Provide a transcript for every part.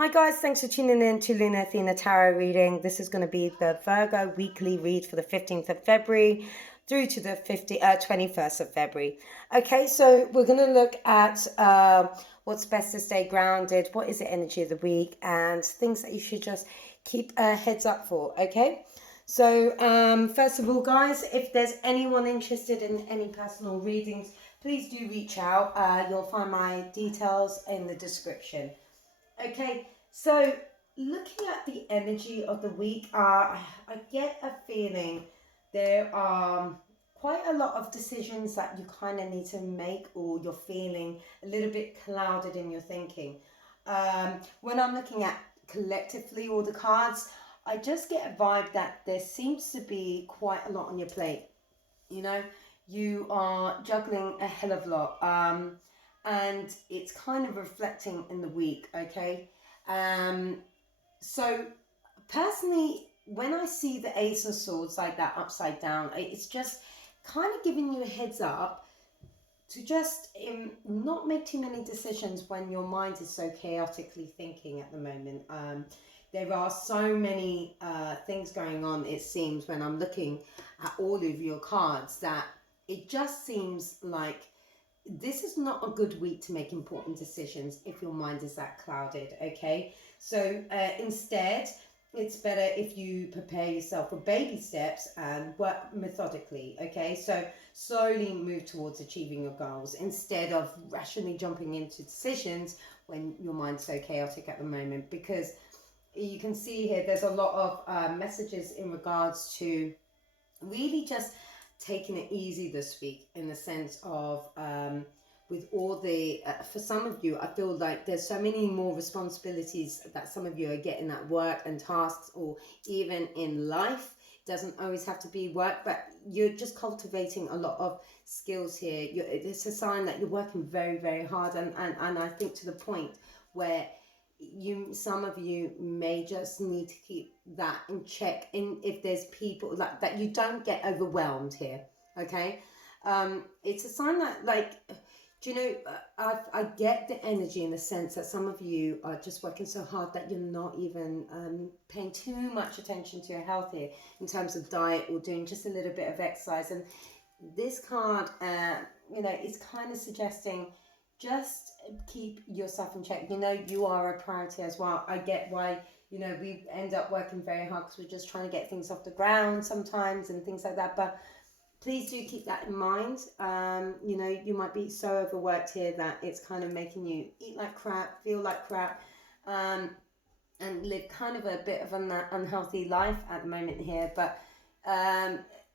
Hi guys, thanks for tuning in to Luna Athena Tarot reading. This is going to be the Virgo weekly read for the 15th of February through to the 21st of February. Okay, so we're going to look at what's best to stay grounded, what is the energy of the week, and things that you should just keep a heads up for, okay? So first of all, guys, if there's anyone interested in any personal readings, please do reach out. You'll find my details in the description. Okay, so looking at the energy of the week, I get a feeling there are quite a lot of decisions that you kind of need to make, or you're feeling a little bit clouded in your thinking. When I'm looking at collectively all the cards, I just get a vibe that there seems to be quite a lot on your plate. You know, you are juggling a hell of a lot. And it's kind of reflecting in the week, okay? Um, so personally, when I see the Ace of Swords like that upside down, it's just kind of giving you a heads up to just not make too many decisions when your mind is so chaotically thinking at the moment. There are so many things going on, it seems, when I'm looking at all of your cards, that it just seems like this is not a good week to make important decisions if your mind is that clouded, okay? So instead, it's better if you prepare yourself for baby steps and work methodically, okay? So slowly move towards achieving your goals instead of rationally jumping into decisions when your mind's so chaotic at the moment. Because you can see here there's a lot of messages in regards to really just taking it easy this week, in the sense of with all the for some of you, I feel like there's so many more responsibilities that some of you are getting at work and tasks, or even in life. It doesn't always have to be work, but you're just cultivating a lot of skills here. It's a sign that you're working very, very hard, and I think to the point where some of you may just need to keep that in check, in if there's people like that, you don't get overwhelmed here, okay? It's a sign that, like, do you know, I get the energy in the sense that some of you are just working so hard that you're not even paying too much attention to your health here, in terms of diet or doing just a little bit of exercise. And this card, is kind of suggesting just keep yourself in check. You are a priority as well. I get why, we end up working very hard because we're just trying to get things off the ground sometimes and things like that. But please do keep that in mind. You might be so overworked here that it's kind of making you eat like crap, feel like crap, and live kind of a bit of an unhealthy life at the moment here. But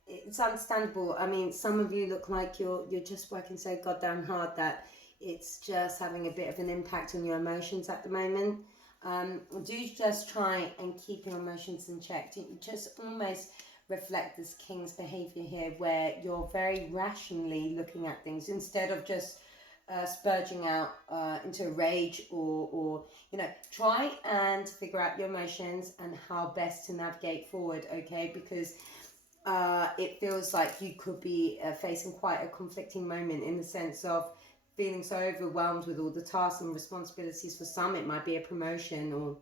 it's understandable. I mean, some of you look like you're just working so goddamn hard that it's just having a bit of an impact on your emotions at the moment. Do just try and keep your emotions in check. Just almost reflect this king's behavior here, where you're very rationally looking at things instead of just spurging out into rage, or try and figure out your emotions and how best to navigate forward, okay? Because it feels like you could be facing quite a conflicting moment, in the sense of feeling so overwhelmed with all the tasks and responsibilities. For some, it might be a promotion, or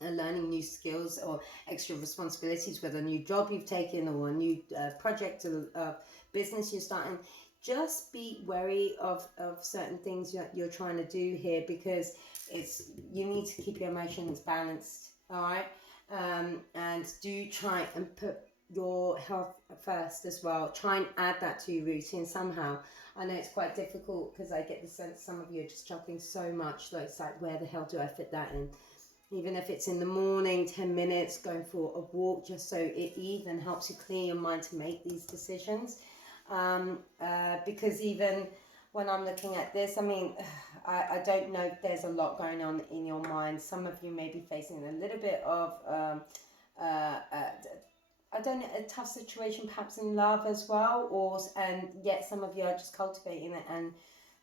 learning new skills, or extra responsibilities with a new job you've taken, or a new project or business you're starting. Just be wary of certain things you're trying to do here, because you need to keep your emotions balanced, all right? And do try and put your health first as well. Try and add that to your routine somehow. I know it's quite difficult, because I get the sense some of you are just juggling so much, like it's like, where the hell do I fit that in? Even if it's in the morning, 10 minutes, going for a walk, just so it even helps you clear your mind to make these decisions. Because even when I'm looking at this, I mean, I don't know if there's a lot going on in your mind. Some of you may be facing a little bit of, I don't know, a tough situation perhaps in love as well, and yet some of you are just cultivating it and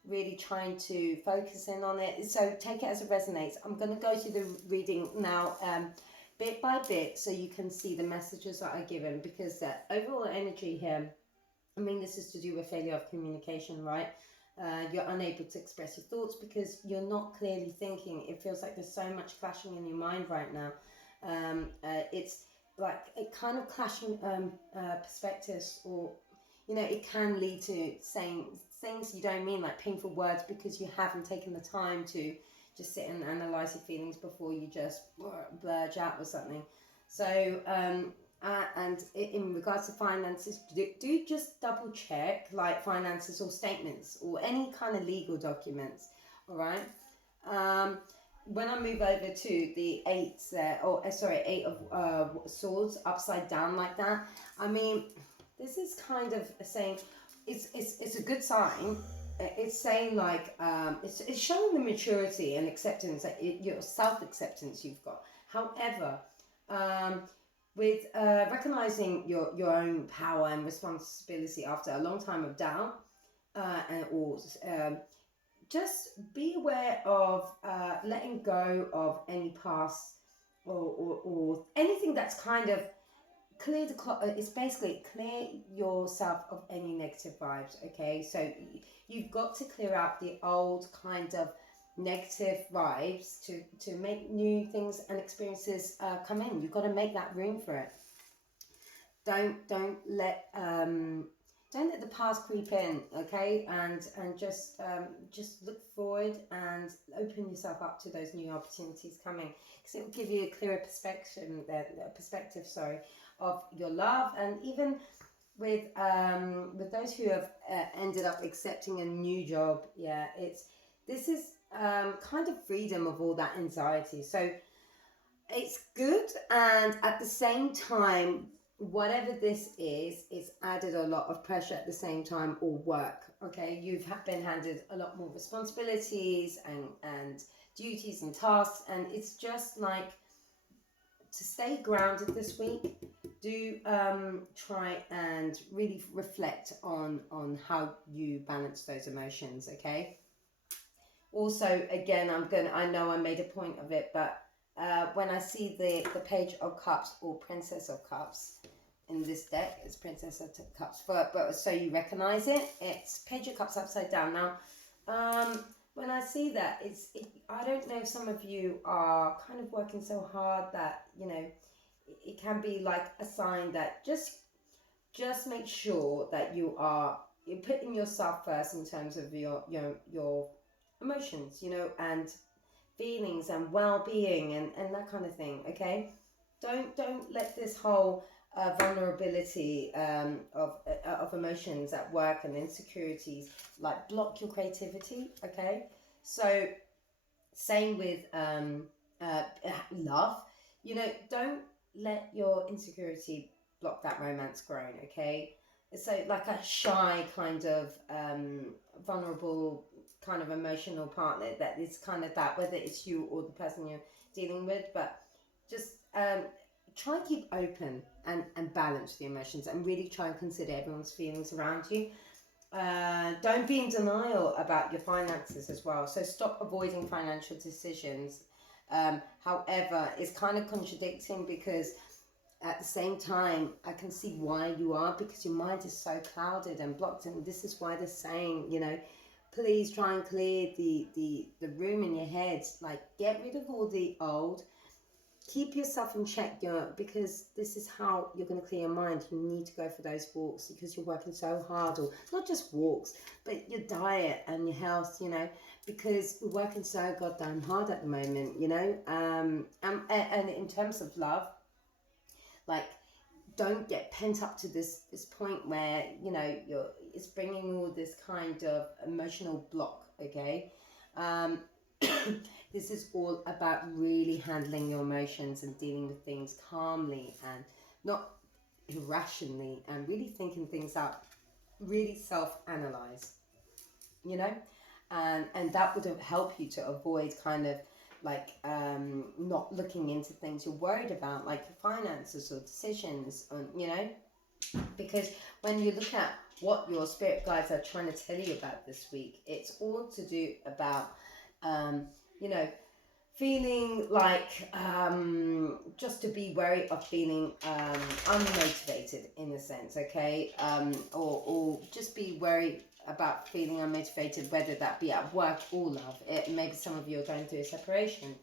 really trying to focus in on it. So take it as it resonates. I'm going to go through the reading now, bit by bit, so you can see the messages that are given, because the overall energy here, I mean, this is to do with failure of communication, right? You're unable to express your thoughts because you're not clearly thinking. It feels like there's so much clashing in your mind right now. It's like it kind of clashing perspectives, or it can lead to saying things you don't mean, like painful words, because you haven't taken the time to just sit and analyze your feelings before you just blurge out with something. So and in regards to finances, do just double check like finances or statements or any kind of legal documents. All right. When I move over to the eights there, eight of swords upside down like that, I mean, this is kind of saying it's a good sign. It's saying like it's showing the maturity and acceptance, that your self-acceptance you've got. However, with recognizing your own power and responsibility after a long time of doubt, or just be aware of letting go of any past, or anything that's kind of clear it's basically clear yourself of any negative vibes. Okay, so you've got to clear out the old kind of negative vibes to make new things and experiences come in. You've got to make that room for it. Don't let the past creep in, okay? And just look forward and open yourself up to those new opportunities coming, because it will give you a clearer perspective, of your love. And even with those who have ended up accepting a new job, this is kind of freedom of all that anxiety. So it's good, and at the same time, whatever this is, it's added a lot of pressure at the same time, or work. Okay, you've been handed a lot more responsibilities and duties and tasks, and it's just like, to stay grounded this week, do try and really reflect on how you balance those emotions. Okay. Also, again, I know I made a point of it, but when I see the Page of Cups or Princess of Cups in this deck, it's Princess of Cups, but so you recognize it, it's Page of Cups upside down. Now, when I see that, I don't know if some of you are kind of working so hard that, it can be like a sign that just make sure that you're putting yourself first in terms of your emotions, and feelings and well-being and that kind of thing. Okay, don't let this whole vulnerability of emotions at work and insecurities like block your creativity. Okay, so same with love. Don't let your insecurity block that romance growing. Okay, so like a shy kind of vulnerable kind of emotional partner, that is kind of that, whether it's you or the person you're dealing with, but just try and keep open and balance the emotions, and really try and consider everyone's feelings around you. Don't be in denial about your finances as well, so stop avoiding financial decisions. However, it's kind of contradicting, because at the same time, I can see why you are, because your mind is so clouded and blocked, and this is why they're saying, please try and clear the room in your head. Like, get rid of all the old, keep yourself in check, because this is how you're going to clear your mind. You need to go for those walks, because you're working so hard, or not just walks, but your diet and your health, because we're working so goddamn hard at the moment, and in terms of love, like, don't get pent up to this point where it's bringing all this kind of emotional block. Okay, this is all about really handling your emotions and dealing with things calmly and not irrationally, and really thinking things out, really self-analyze, and that would help you to avoid kind of like not looking into things you're worried about, like your finances or decisions, because when you look at what your spirit guides are trying to tell you about this week, it's all to do about feeling like just to be wary of feeling unmotivated in a sense. Okay, or just be wary about feeling unmotivated, whether that be at work or love. Maybe some of you are going through a separation.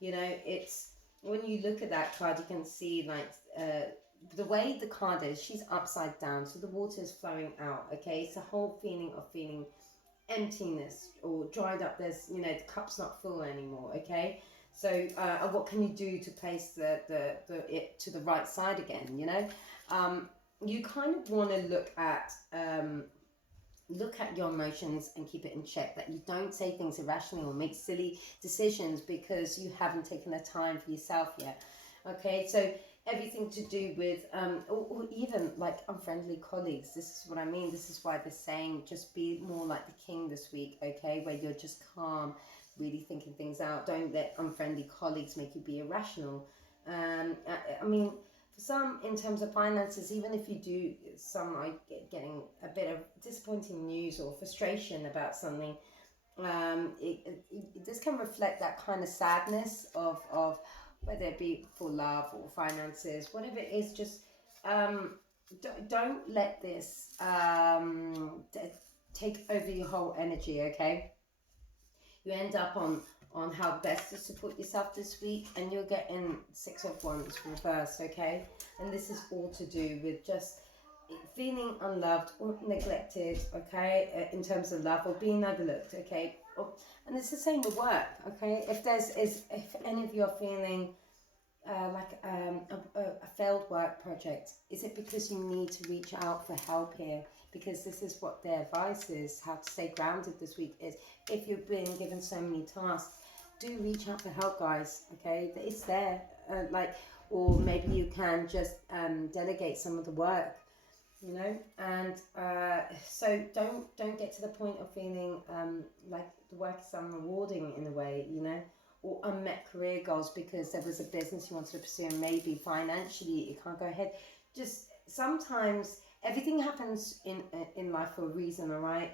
You know, it's when you look at that card, you can see like the way the card is, she's upside down, so the water is flowing out. Okay, it's a whole feeling of feeling emptiness or dried up. There's, you know, the cup's not full anymore. Okay, so what can you do to place the it to the right side again? You know, you kind of want to look at your emotions and keep it in check, that you don't say things irrationally or make silly decisions because you haven't taken the time for yourself yet. Okay, so everything to do with or even like unfriendly colleagues, this is what I mean. This is why they're saying just be more like the king this week. Okay, where you're just calm, really thinking things out. Don't let unfriendly colleagues make you be irrational. I mean, for some, in terms of finances, even if you do, some are getting a bit of disappointing news or frustration about something, this can reflect that kind of sadness of whether it be for love or finances, whatever it is. Just don't let this take over your whole energy. Okay, you end up on how best to support yourself this week, and you're getting 6 of Wands reversed. Okay, and this is all to do with just feeling unloved or neglected. Okay, in terms of love, or being overlooked. Okay, and it's the same with work. Okay, if any of you are feeling a failed work project, is it because you need to reach out for help here? Because this is what their advice is, how to stay grounded this week, is if you've been given so many tasks, do reach out for help, guys. Okay, it's there. Or maybe you can just delegate some of the work, you know. And so don't get to the point of feeling like the work is unrewarding in a way, you know, or unmet career goals because there was a business you wanted to pursue and maybe financially it can't go ahead. Just sometimes everything happens in life for a reason. All right,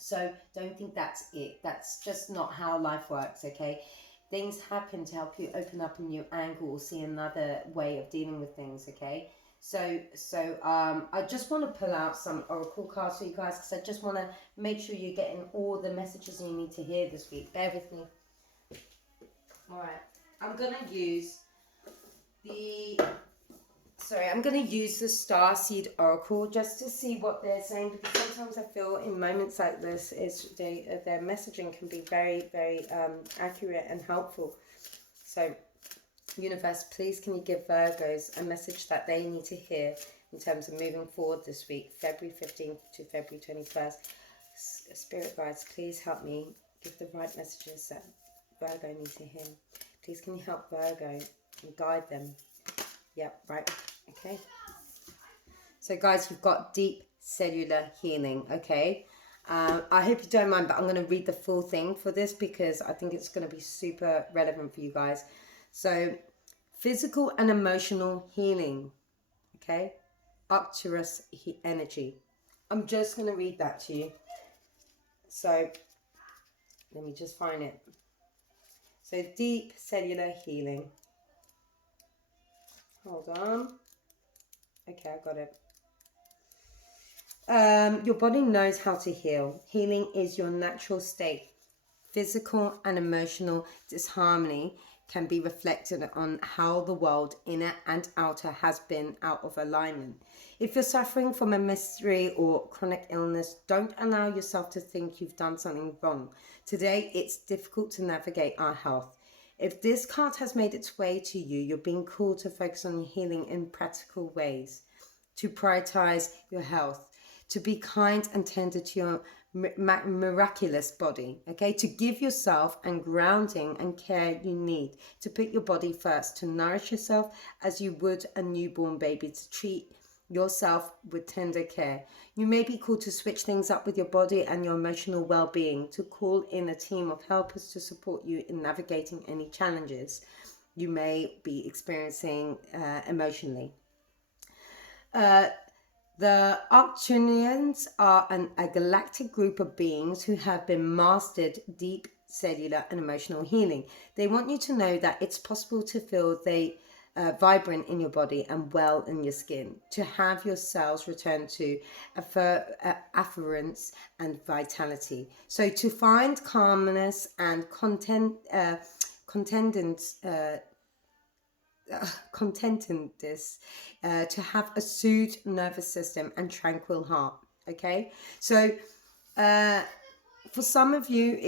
so don't think that's it. That's just not how life works. Okay, things happen to help you open up a new angle or see another way of dealing with things. Okay, so I just want to pull out some oracle cards for you guys because I just want to make sure you're getting all the messages you need to hear this week. Bear with me. All right, I'm gonna use the Starseed Oracle just to see what they're saying, because sometimes I feel in moments like this their messaging can be very, very accurate and helpful. So, universe, please can you give Virgos a message that they need to hear in terms of moving forward this week, February 15th to February 21st. Spirit guides, please help me give the right messages that Virgo needs to hear. Please can you help Virgo and guide them. Yep, right. Okay. So guys, you've got deep cellular healing. Okay. I hope you don't mind, but I'm going to read the full thing for this because I think it's going to be super relevant for you guys. So, physical and emotional healing. Okay. Arcturus energy. I'm just going to read that to you. So, let me just find it. So, deep cellular healing. Hold on. Okay, I got it. Your body knows how to heal. Healing is your natural state. Physical and emotional disharmony can be reflected on how the world, inner and outer, has been out of alignment. If you're suffering from a mystery or chronic illness, don't allow yourself to think you've done something wrong. Today, it's difficult to navigate our health. If this card has made its way to you, you're being called to focus on healing in practical ways, to prioritize your health, to be kind and tender to your miraculous body, okay? To give yourself and grounding and care you need, to put your body first, to nourish yourself as you would a newborn baby, to treat yourself with tender care. You may be called to switch things up with your body and your emotional well-being, to call in a team of helpers to support you in navigating any challenges you may be experiencing emotionally. The Arcturians are a galactic group of beings who have been mastered deep cellular and emotional healing. They want you to know that it's possible to feel vibrant in your body and well in your skin, to have your cells return to afference and vitality. So to find calmness and contentedness, to have a soothed nervous system and tranquil heart. Okay, so for some of you,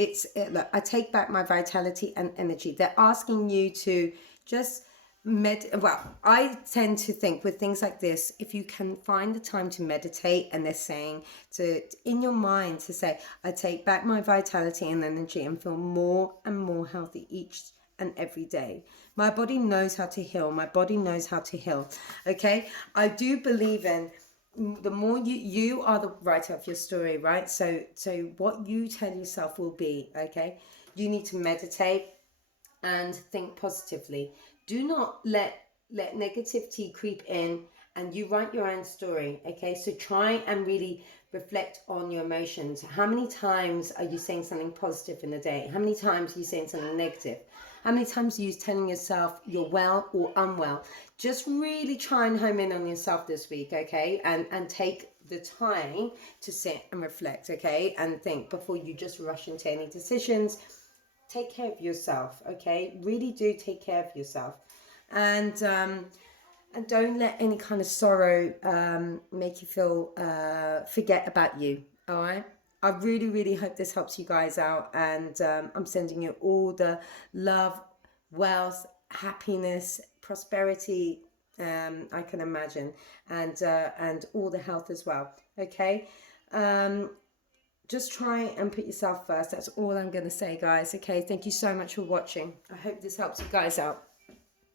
look, I take back my vitality and energy. They're asking you to just I tend to think with things like this, if you can find the time to meditate, and they're saying to, in your mind, to say, I take back my vitality and energy and feel more and more healthy each and every day. My body knows how to heal. My body knows how to heal. Okay, I do believe in the more you are the writer of your story, right? So what you tell yourself will be. Okay, you need to meditate and think positively. Do not let negativity creep in, and you write your own story. Okay, so try and really reflect on your emotions. How many times are you saying something positive in a day? How many times are you saying something negative? How many times are you telling yourself you're well or unwell? Just really try and home in on yourself this week, okay? And take the time to sit and reflect, okay? And think before you just rush into any decisions. Take care of yourself, okay? Really do take care of yourself. And don't let any kind of sorrow make you feel forget about you, all right? I really, really hope this helps you guys out, and I'm sending you all the love, wealth, happiness, prosperity I can imagine, and all the health as well. Okay, just try and put yourself first. That's all I'm going to say, guys. Okay, thank you so much for watching. I hope this helps you guys out.